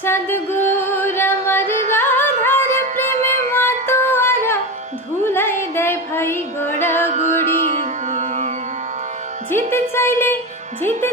চাঁদগোর আমার রাধার প্রেমে মাতোয়ারা ধুলাই দেয় ভাই গড়াগড়ি। যেতে চাইলে যেতে